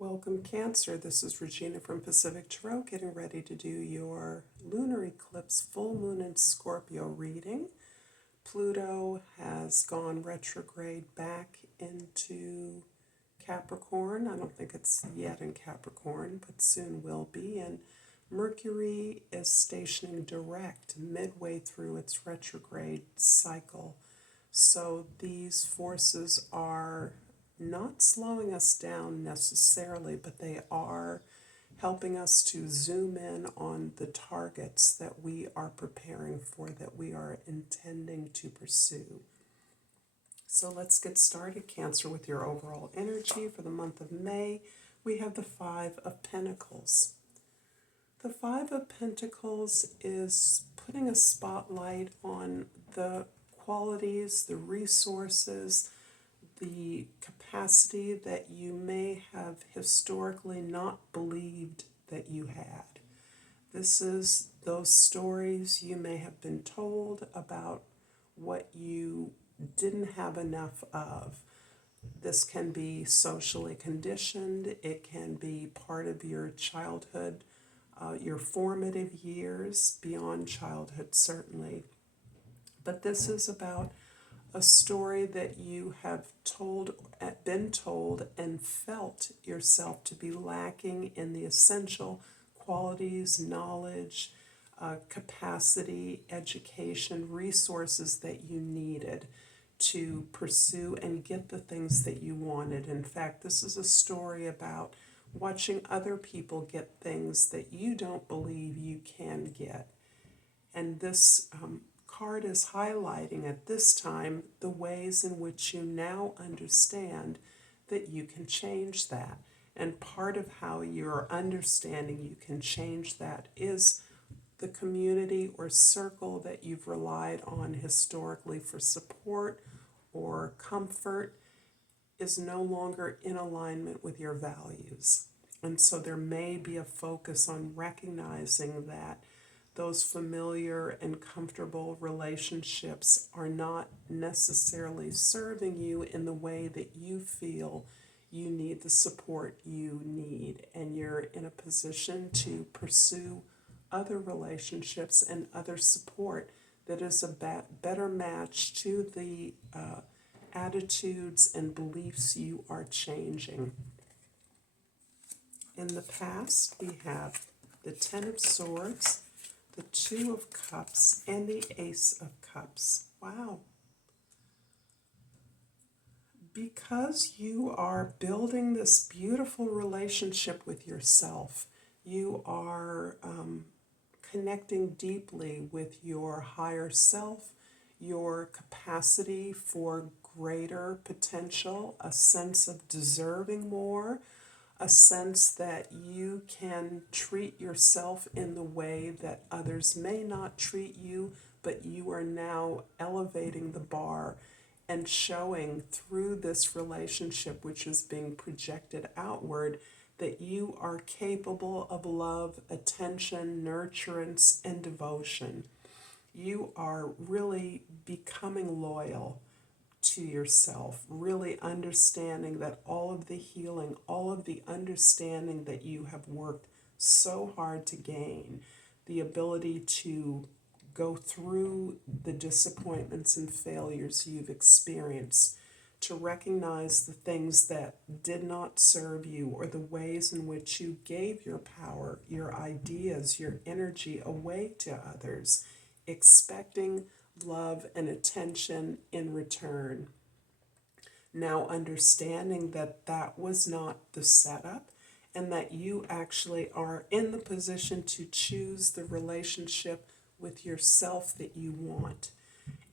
Welcome, Cancer. This is Regina from Pacific Tarot, getting ready to do your Lunar Eclipse full moon in Scorpio reading. Pluto has gone retrograde back into Capricorn. I don't think it's yet in Capricorn, but soon will be. And Mercury is stationing direct midway through its retrograde cycle. So these forces are not slowing us down necessarily, but they are helping us to zoom in on the targets that we are preparing for, that we are intending to pursue. So let's get started, Cancer, with your overall energy for the month of May. We have the Five of Pentacles. The Five of Pentacles is putting a spotlight on the qualities, the resources, the capacity that you may have historically not believed that you had. This is those stories you may have been told about what you didn't have enough of. This can be socially conditioned. It can be part of your childhood, your formative years, beyond childhood certainly. But this is about a story that you have been told and felt yourself to be lacking in the essential qualities, knowledge, capacity, education, resources that you needed to pursue and get the things that you wanted. In fact, this is a story about watching other people get things that you don't believe you can get. And this card is highlighting at this time the ways in which you now understand that you can change that. And part of how you're understanding you can change that is the community or circle that you've relied on historically for support or comfort is no longer in alignment with your values. And so there may be a focus on recognizing that those familiar and comfortable relationships are not necessarily serving you in the way that you feel you need the support you need. And you're in a position to pursue other relationships and other support that is a better match to the attitudes and beliefs you are changing. In the past, we have the Ten of Swords, the Two of Cups, and the Ace of Cups. Wow. Because you are building this beautiful relationship with yourself, you are connecting deeply with your higher self, your capacity for greater potential, a sense of deserving more, a sense that you can treat yourself in the way that others may not treat you, but you are now elevating the bar and showing through this relationship, which is being projected outward, that you are capable of love, attention, nurturance, and devotion. You are really becoming loyal to yourself, really understanding that all of the healing, all of the understanding that you have worked so hard to gain, the ability to go through the disappointments and failures you've experienced, to recognize the things that did not serve you or the ways in which you gave your power, your ideas, your energy away to others, expecting love and attention in return. Now understanding that that was not the setup and that you actually are in the position to choose the relationship with yourself that you want.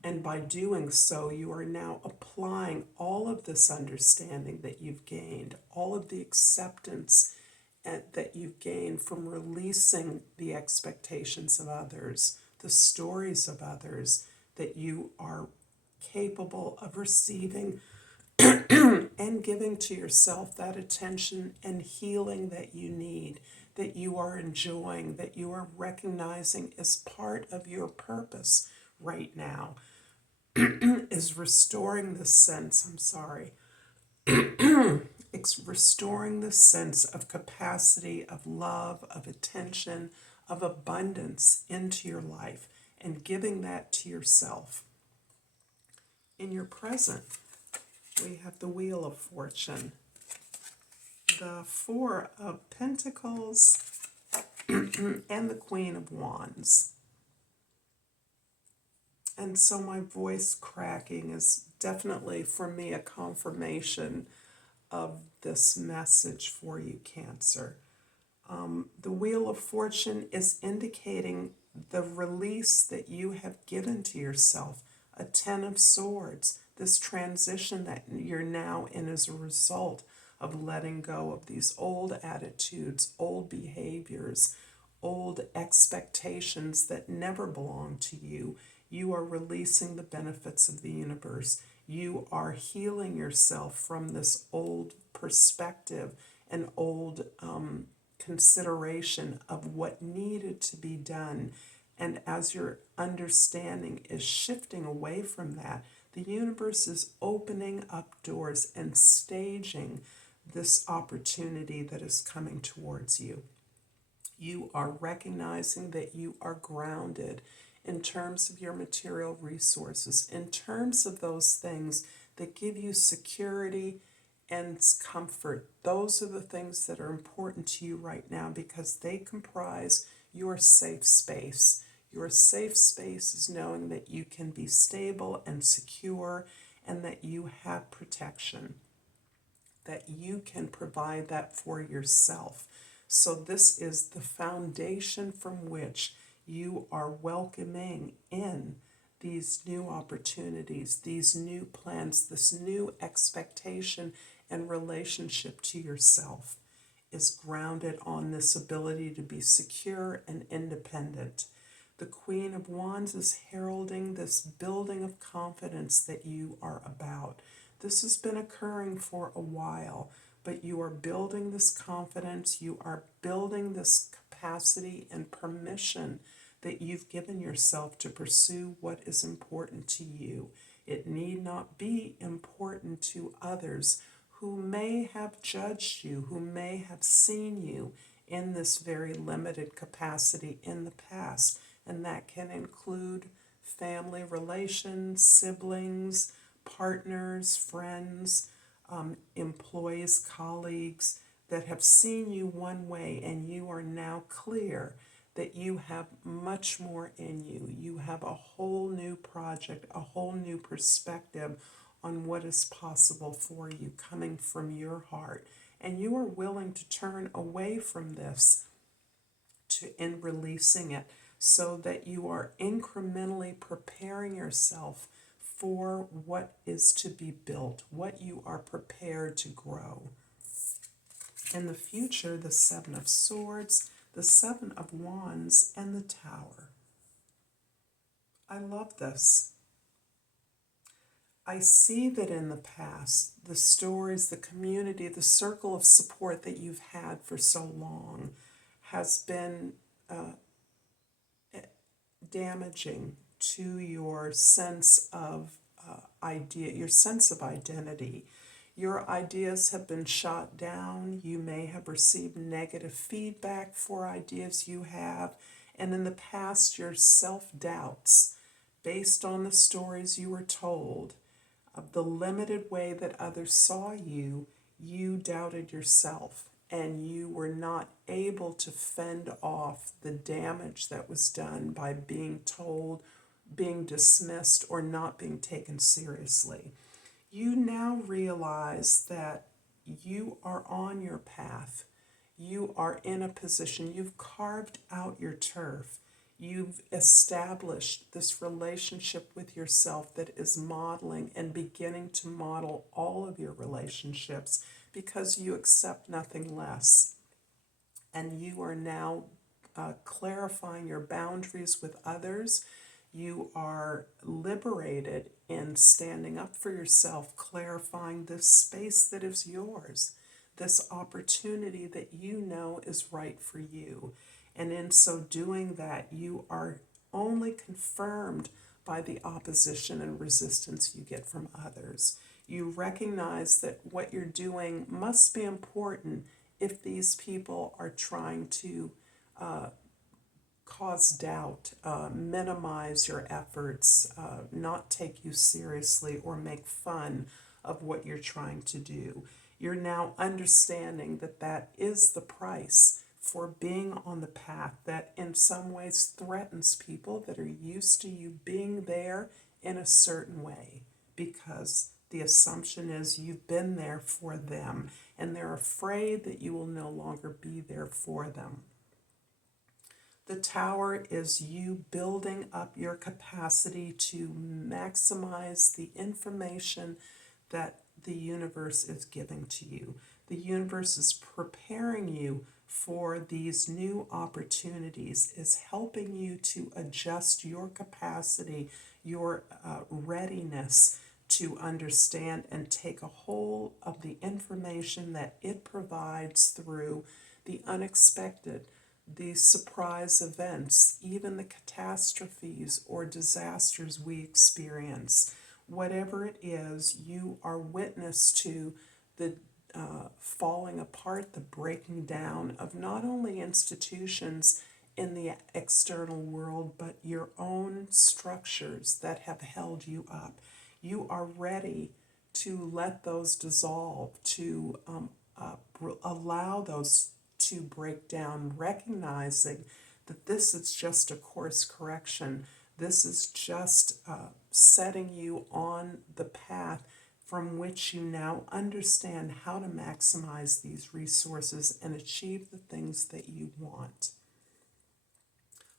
And by doing so, you are now applying all of this understanding that you've gained, all of the acceptance that you've gained from releasing the expectations of others, the stories of others, that you are capable of receiving and giving to yourself that attention and healing that you need, that you are enjoying, that you are recognizing as part of your purpose right now, is restoring the sense, restoring the sense of capacity, of love, of attention, of abundance into your life, and giving that to yourself. In your present, we have the Wheel of Fortune, the Four of Pentacles, and the Queen of Wands. And so my voice cracking is definitely, for me, a confirmation of this message for you, Cancer. The Wheel of Fortune is indicating the release that you have given to yourself, a Ten of Swords, this transition that you're now in as a result of letting go of these old attitudes, old behaviors, old expectations that never belong to you. You are releasing the benefits of the universe. You are healing yourself from this old perspective and old consideration of what needed to be done. And as your understanding is shifting away from that, the universe is opening up doors and staging this opportunity that is coming towards you. You are recognizing that you are grounded in terms of your material resources, in terms of those things that give you security and comfort. Those are the things that are important to you right now because they comprise your safe space. Your safe space is knowing that you can be stable and secure and that you have protection, that you can provide that for yourself. So this is the foundation from which you are welcoming in these new opportunities, these new plans, this new expectation and relationship to yourself is grounded on this ability to be secure and independent. The Queen of Wands is heralding this building of confidence that you are about. This has been occurring for a while, but you are building this confidence, you are building this capacity and permission that you've given yourself to pursue what is important to you. It need not be important to others who may have judged you, who may have seen you in this very limited capacity in the past. And that can include family relations, siblings, partners, friends, employees, colleagues that have seen you one way, and you are now clear that you have much more in you. You have a whole new project, a whole new perspective on what is possible for you coming from your heart. And you are willing to turn away from this in releasing it so that you are incrementally preparing yourself for what is to be built, what you are prepared to grow. In the future, the Seven of Swords, the Seven of Wands, and the Tower. I love this. I see that in the past, the stories, the community, the circle of support that you've had for so long has been damaging to your sense of your sense of identity. Your ideas have been shot down. You may have received negative feedback for ideas you have. And in the past, your self-doubts, based on the stories you were told, of the limited way that others saw you, you doubted yourself. And you were not able to fend off the damage that was done by being told, being dismissed, or not being taken seriously. You now realize that you are on your path. You are in a position. You've carved out your turf. You've established this relationship with yourself that is modeling and beginning to model all of your relationships because you accept nothing less. And you are now clarifying your boundaries with others. You are liberated in standing up for yourself, clarifying this space that is yours, this opportunity that you know is right for you. And in so doing that, you are only confirmed by the opposition and resistance you get from others. You recognize that what you're doing must be important if these people are trying to cause doubt, minimize your efforts, not take you seriously, or make fun of what you're trying to do. You're now understanding that that is the price for being on the path that in some ways threatens people that are used to you being there in a certain way, because the assumption is you've been there for them and they're afraid that you will no longer be there for them. The tower is you building up your capacity to maximize the information that the universe is giving to you. The universe is preparing you for these new opportunities, is helping you to adjust your capacity, your readiness to understand and take a hold of the information that it provides through the unexpected, the surprise events, even the catastrophes or disasters we experience. Whatever it is, you are witness to the falling apart, the breaking down of not only institutions in the external world, but your own structures that have held you up. You are ready to let those dissolve, to allow those to break down, recognizing that this is just a course correction. This is just setting you on the path from which you now understand how to maximize these resources and achieve the things that you want.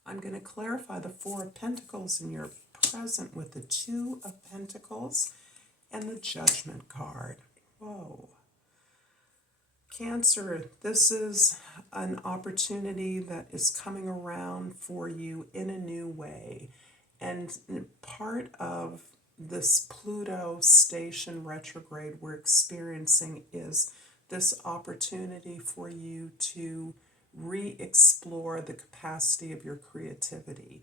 I'm going to clarify the Four of Pentacles in your present with the Two of Pentacles and the Judgment card. Whoa. Cancer, this is an opportunity that is coming around for you in a new way. And part of this Pluto station retrograde we're experiencing is this opportunity for you to re-explore the capacity of your creativity.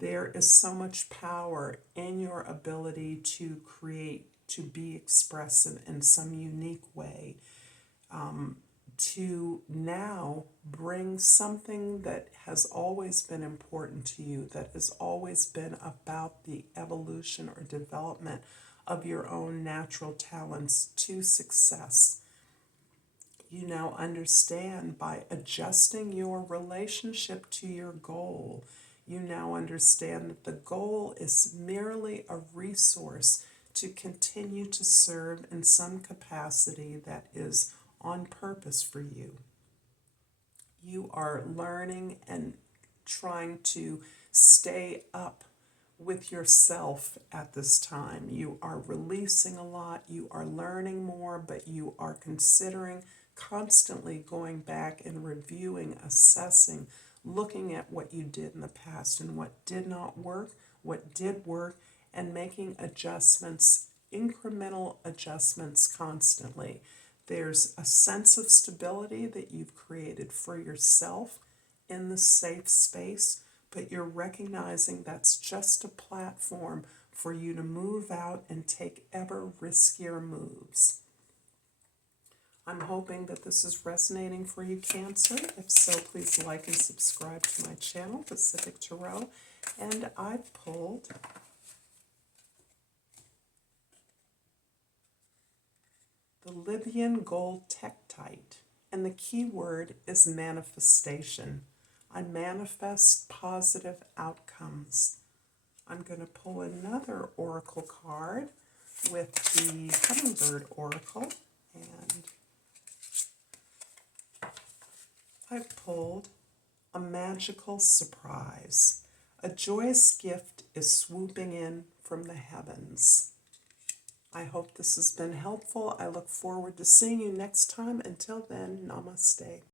There is so much power in your ability to create, to be expressive in some unique way. To now bring something that has always been important to you, that has always been about the evolution or development of your own natural talents to success. You now understand by adjusting your relationship to your goal, you now understand that the goal is merely a resource to continue to serve in some capacity that is on purpose for you. You are learning and trying to stay up with yourself at this time. You are releasing a lot, you are learning more, but you are considering constantly going back and reviewing, assessing, looking at what you did in the past and what did not work, what did work, and making adjustments, incremental adjustments constantly. There's a sense of stability that you've created for yourself in the safe space, but you're recognizing that's just a platform for you to move out and take ever riskier moves. I'm hoping that this is resonating for you, Cancer. If so, please like and subscribe to my channel, Pacific Tarot. And I've pulled the Libyan Gold Tektite, and the key word is manifestation. I manifest positive outcomes. I'm going to pull another oracle card with the Hummingbird Oracle, and I've pulled a magical surprise. A joyous gift is swooping in from the heavens. I hope this has been helpful. I look forward to seeing you next time. Until then, namaste.